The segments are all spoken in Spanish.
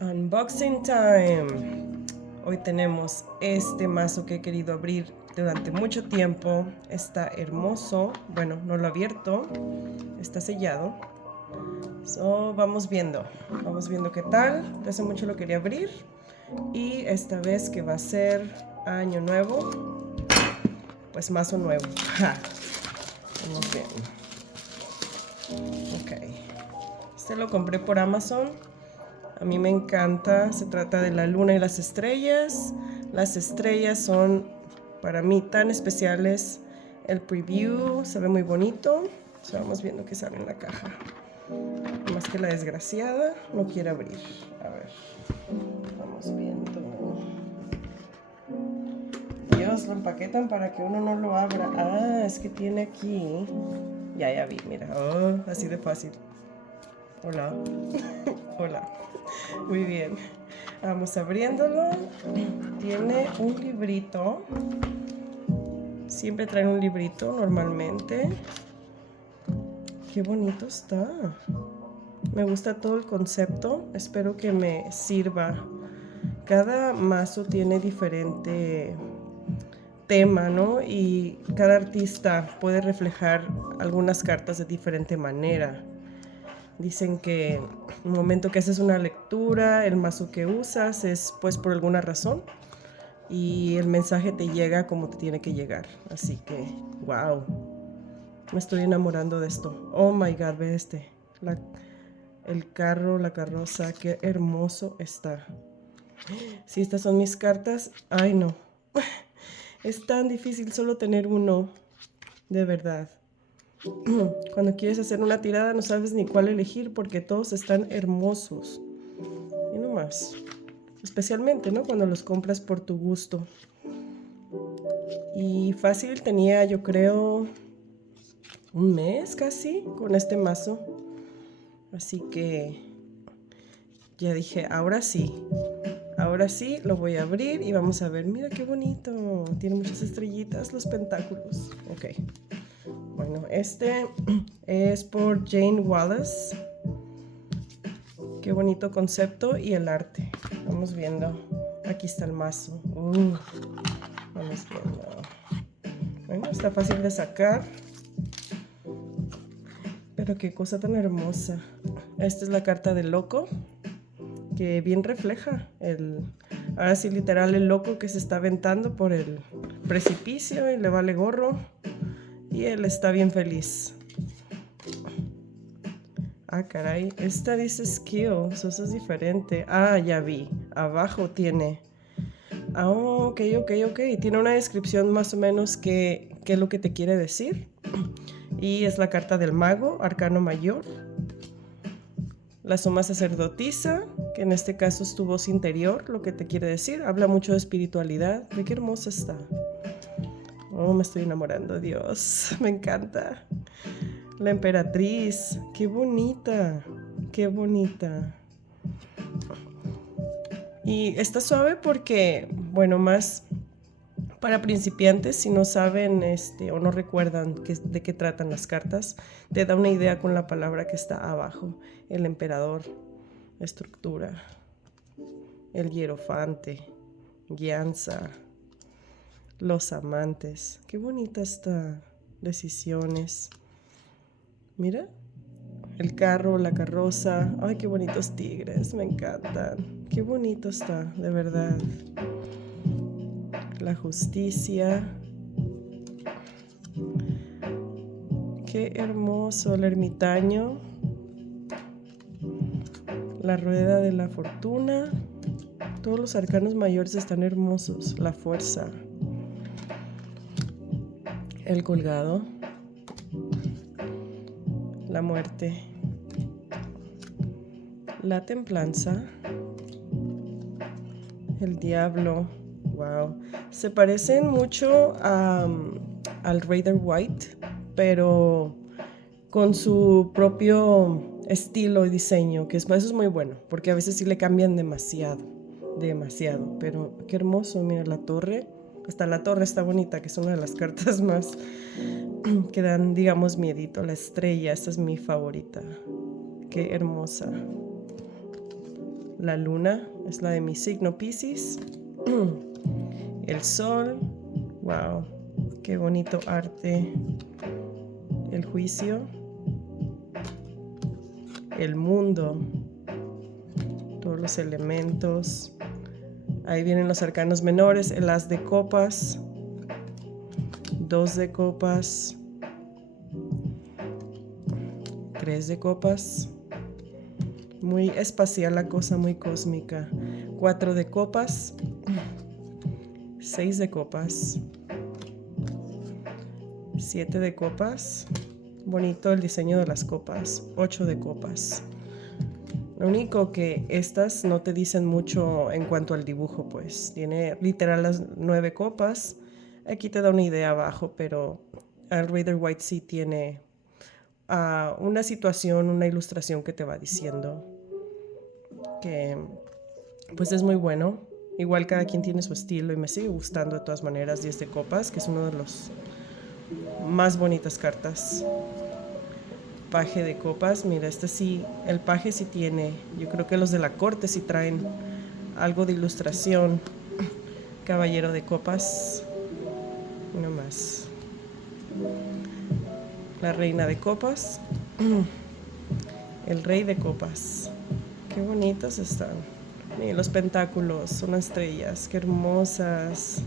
Unboxing time. Hoy tenemos este mazo que he querido abrir durante mucho tiempo. Está hermoso. Bueno, no lo he abierto. Está sellado. Vamos viendo qué tal. Hace mucho lo quería abrir. Y esta vez que va a ser año nuevo, pues mazo nuevo. Vamos viendo. Ok. Este lo compré por Amazon. A mí me encanta. Se trata de la luna y las estrellas. Las estrellas son para mí tan especiales. El preview se ve muy bonito. Vamos viendo qué sale en la caja. Más que la desgraciada no quiere abrir. A ver. Vamos viendo. Dios, lo empaquetan para que uno no lo abra. Ah, es que tiene aquí. Ya vi, mira. Oh, así de fácil. Hola. Hola. Muy bien. Vamos abriéndolo. Tiene un librito. Siempre traen un librito normalmente. Qué bonito está. Me gusta todo el concepto. Espero que me sirva. Cada mazo tiene diferente tema, ¿no? Y cada artista puede reflejar algunas cartas de diferente manera. Dicen que en el momento que haces una lectura, el mazo que usas es pues por alguna razón y el mensaje te llega como te tiene que llegar. Así que, wow, me estoy enamorando de esto. Oh my God, ve este. El carro, la carroza, qué hermoso está. Si estas son mis cartas, ay no. Es tan difícil solo tener uno, de verdad. Cuando quieres hacer una tirada no sabes ni cuál elegir porque todos están hermosos. Y no más. Especialmente, ¿no? Cuando los compras por tu gusto. Y fácil tenía, yo creo, un mes casi con este mazo. Así que ya dije, ahora sí. Ahora sí lo voy a abrir y vamos a ver. Mira qué bonito. Tiene muchas estrellitas los pentáculos. Ok. Bueno, este es por Jane Wallace. Qué bonito concepto y el arte. Vamos viendo. Aquí está el mazo. Vamos viendo. Bueno, está fácil de sacar. Pero qué cosa tan hermosa. Esta es la carta del loco. Que bien refleja ahora sí literal el loco que se está aventando por el precipicio y le vale gorro. Y él está bien feliz. Ah, caray. Esta dice skills. Eso es diferente. Ah, ya vi. Abajo tiene. Ah, ok. Tiene una descripción más o menos qué es lo que te quiere decir. Y es la carta del mago, arcano mayor. La suma sacerdotisa, que en este caso es tu voz interior, lo que te quiere decir. Habla mucho de espiritualidad. Ve qué hermosa está. Oh, me estoy enamorando, Dios. Me encanta. La emperatriz. Qué bonita. Qué bonita. Y está suave porque, bueno, más para principiantes, si no saben o no recuerdan de qué tratan las cartas, te da una idea con la palabra que está abajo. El emperador, estructura, el hierofante, guianza, los amantes. Qué bonita está. Decisiones. Mira. El carro, la carroza. Ay, qué bonitos tigres. Me encantan. Qué bonito está, de verdad. La justicia. Qué hermoso el ermitaño. La rueda de la fortuna. Todos los arcanos mayores están hermosos. La fuerza. El colgado. La muerte. La templanza. El diablo. Wow. Se parecen mucho al Rider White, pero con su propio estilo y diseño, eso es muy bueno, porque a veces sí le cambian demasiado, pero qué hermoso. Mira la torre, hasta la torre está bonita, que es una de las cartas más que dan, digamos, miedito. La estrella, esta es mi favorita. Qué hermosa. La luna es la de mi signo Piscis. El sol. Wow, qué bonito arte. El juicio. El mundo. Todos los elementos. Ahí vienen los arcanos menores. El as de copas. 2 de copas. 3 de copas. Muy espacial la cosa, muy cósmica. 4 de copas. 6 de copas. 7 de copas. Bonito el diseño de las copas. 8 de copas. Lo único que estas no te dicen mucho en cuanto al dibujo, pues. Tiene literal las 9 copas. Aquí te da una idea abajo, pero el Rider-Waite sí tiene una situación, una ilustración que te va diciendo que pues es muy bueno. Igual cada quien tiene su estilo y me sigue gustando de todas maneras. 10 de copas, que es una de las más bonitas cartas. Paje de copas, mira, este sí, el paje sí tiene, yo creo que los de la corte sí traen algo de ilustración. Caballero de copas, una más. La reina de copas. El rey de copas. Qué bonitos están. Miren, los pentáculos, son estrellas, qué hermosas.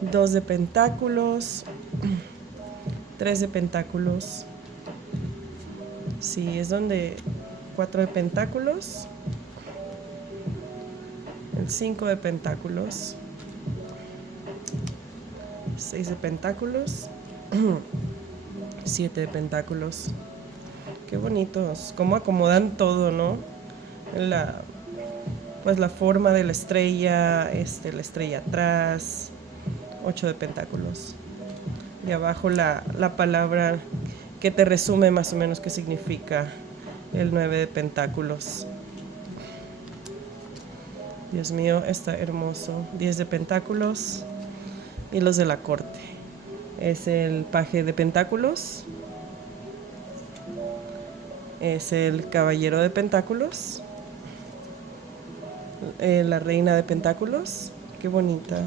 2 de pentáculos. 3 de pentáculos. Sí, es donde 4 de pentáculos. El 5 de pentáculos. 6 de pentáculos. 7 de pentáculos. Qué bonitos. Cómo acomodan todo, ¿no? Pues la forma de la estrella. La estrella atrás. 8 de pentáculos. Y abajo la palabra que te resume más o menos qué significa el 9 de pentáculos. Dios mío, está hermoso. 10 de pentáculos. Y los de la corte. Es el paje de pentáculos. Es el caballero de pentáculos. La reina de pentáculos. Qué bonita.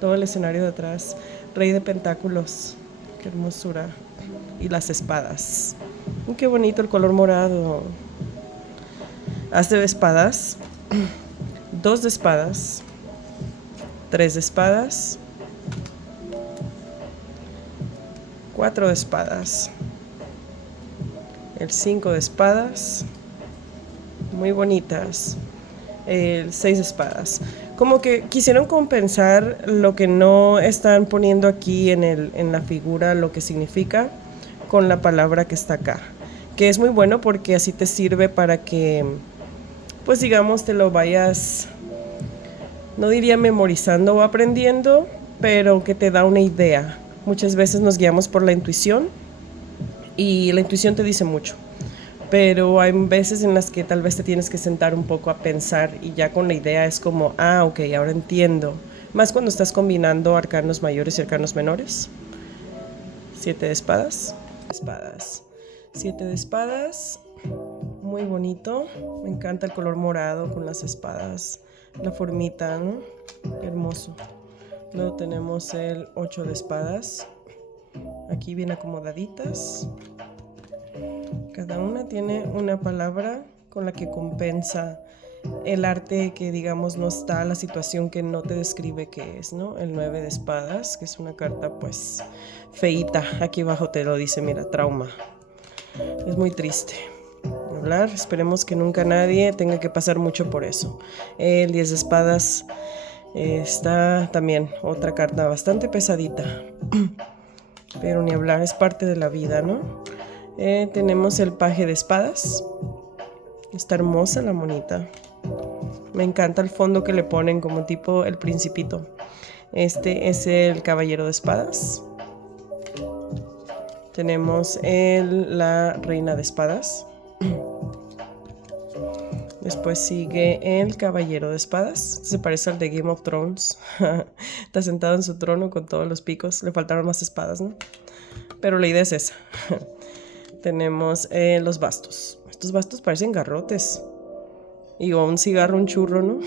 Todo el escenario de atrás. Rey de pentáculos. Qué hermosura. Y las espadas. Qué bonito el color morado. As de espadas. 2 de espadas. 3 de espadas. 4 de espadas. El 5 de espadas. Muy bonitas. El 6 de espadas. Como que quisieron compensar lo que no están poniendo aquí en la figura, lo que significa, con la palabra que está acá. Que es muy bueno porque así te sirve para que, pues digamos, te lo vayas, no diría memorizando o aprendiendo, pero que te da una idea. Muchas veces nos guiamos por la intuición y la intuición te dice mucho. Pero hay veces en las que tal vez te tienes que sentar un poco a pensar y ya con la idea es como, ok, ahora entiendo. Más cuando estás combinando arcanos mayores y arcanos menores. 7 de espadas. 7 de espadas. Muy bonito. Me encanta el color morado con las espadas. La formita, ¿no? Hermoso. Luego tenemos el 8 de espadas. Aquí bien acomodaditas. Cada una tiene una palabra con la que compensa el arte que, digamos, no está, la situación que no te describe qué es, ¿no? El 9 de espadas, que es una carta, pues, feíta. Aquí abajo te lo dice, mira, trauma. Es muy triste. Hablar, esperemos que nunca nadie tenga que pasar mucho por eso. El 10 de espadas está también otra carta bastante pesadita. Pero ni hablar, es parte de la vida, ¿no? Tenemos el paje de espadas. Está hermosa la monita. Me encanta el fondo que le ponen como tipo el principito. Este es el caballero de espadas. Tenemos la reina de espadas. Después sigue el caballero de espadas. Se parece al de Game of Thrones. Está sentado en su trono con todos los picos. Le faltaron más espadas, ¿no? Pero la idea es esa. Tenemos los bastos. Estos bastos parecen garrotes. Y un cigarro, un churro, ¿no?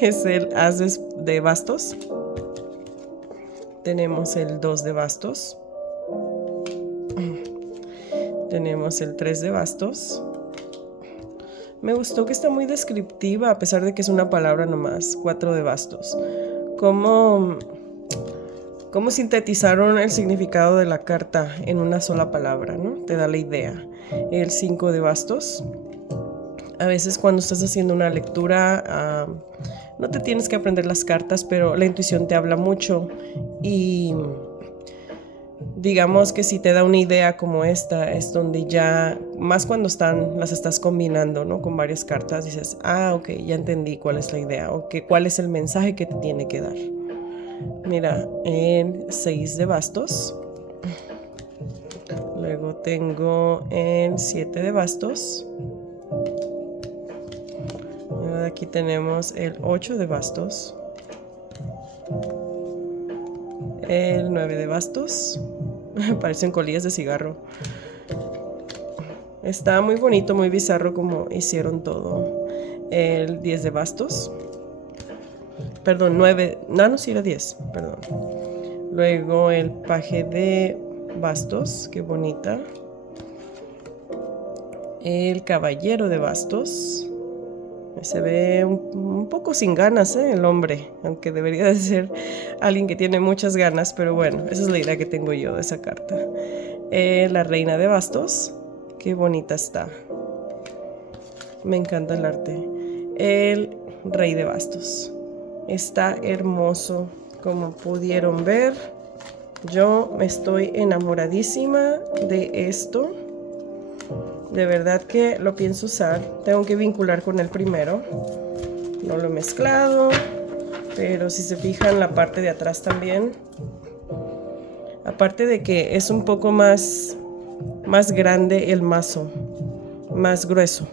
Es el as de bastos. Tenemos el 2 de bastos. Tenemos el 3 de bastos. Me gustó que está muy descriptiva, a pesar de que es una palabra nomás. 4 de bastos. ¿Cómo sintetizaron el significado de la carta en una sola palabra, ¿no? Te da la idea. El 5 de bastos. A veces cuando estás haciendo una lectura, no te tienes que aprender las cartas, pero la intuición te habla mucho. Y digamos que si te da una idea como esta, es donde ya, más cuando las estás combinando, ¿no? Con varias cartas, dices, ok, ya entendí cuál es la idea, o cuál es el mensaje que te tiene que dar. Mira, el 6 de bastos. Luego tengo el 7 de bastos. Aquí tenemos el 8 de bastos. El 9 de bastos. Parecen colillas de cigarro. Está muy bonito, muy bizarro como hicieron todo. El 10 de bastos. Perdón, 9. No, sí era 10. Perdón. Luego el paje de bastos. Qué bonita. El caballero de bastos. Se ve un poco sin ganas, el hombre, aunque debería de ser alguien que tiene muchas ganas, pero bueno, esa es la idea que tengo yo de esa carta. La reina de bastos, qué bonita está. Me encanta el arte. El rey de bastos, está hermoso, como pudieron ver. Yo me estoy enamoradísima de esto. De verdad que lo pienso usar. Tengo que vincular con el primero. No lo he mezclado, pero si se fijan la parte de atrás también. Aparte de que es un poco más grande el mazo, más grueso.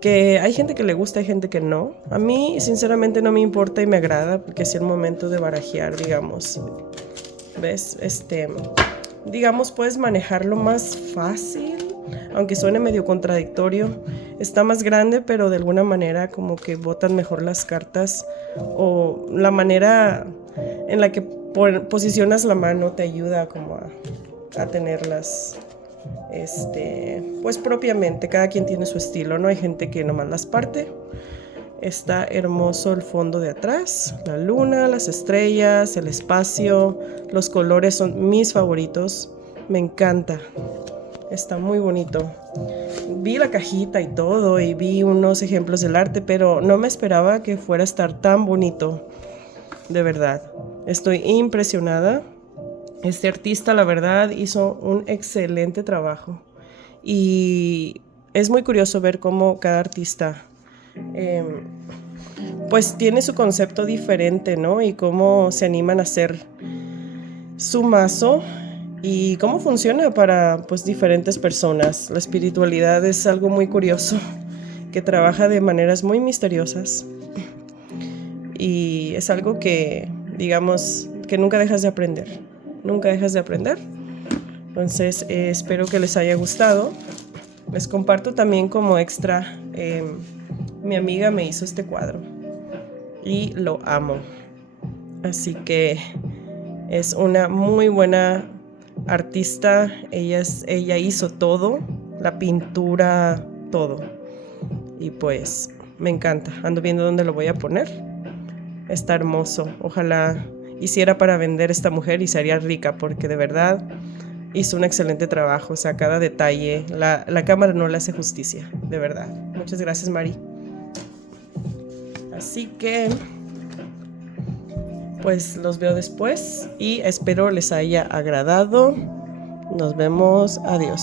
Que hay gente que le gusta, hay gente que no. A mí sinceramente no me importa y me agrada porque es el momento de barajear, digamos. ¿Ves? Digamos, puedes manejarlo más fácil. Aunque suene medio contradictorio, está más grande, pero de alguna manera como que botan mejor las cartas, o la manera en la que posicionas la mano te ayuda como a tenerlas, pues propiamente. Cada quien tiene su estilo, ¿no? Hay gente que nomás las parte. Está hermoso el fondo de atrás, la luna, las estrellas, el espacio, los colores son mis favoritos, me encanta. Está muy bonito. Vi la cajita y todo y vi unos ejemplos del arte, pero no me esperaba que fuera a estar tan bonito. De verdad, estoy impresionada. Este artista, la verdad, hizo un excelente trabajo. Y es muy curioso ver cómo cada artista pues tiene su concepto diferente, ¿no? Y cómo se animan a hacer su mazo. Y cómo funciona para pues diferentes personas. La espiritualidad es algo muy curioso que trabaja de maneras muy misteriosas y es algo que, digamos, que nunca dejas de aprender. Nunca dejas de aprender. Entonces espero que les haya gustado. Les comparto también como extra, mi amiga me hizo este cuadro y lo amo. Así que es una muy buena artista. Ella hizo todo, la pintura, todo. Y pues me encanta. Ando viendo dónde lo voy a poner. Está hermoso. Ojalá hiciera para vender esta mujer y sería rica, porque de verdad hizo un excelente trabajo. O sea, cada detalle, la cámara no le hace justicia, de verdad. Muchas gracias, Mari. Así que pues los veo después y espero les haya agradado. Nos vemos. Adiós.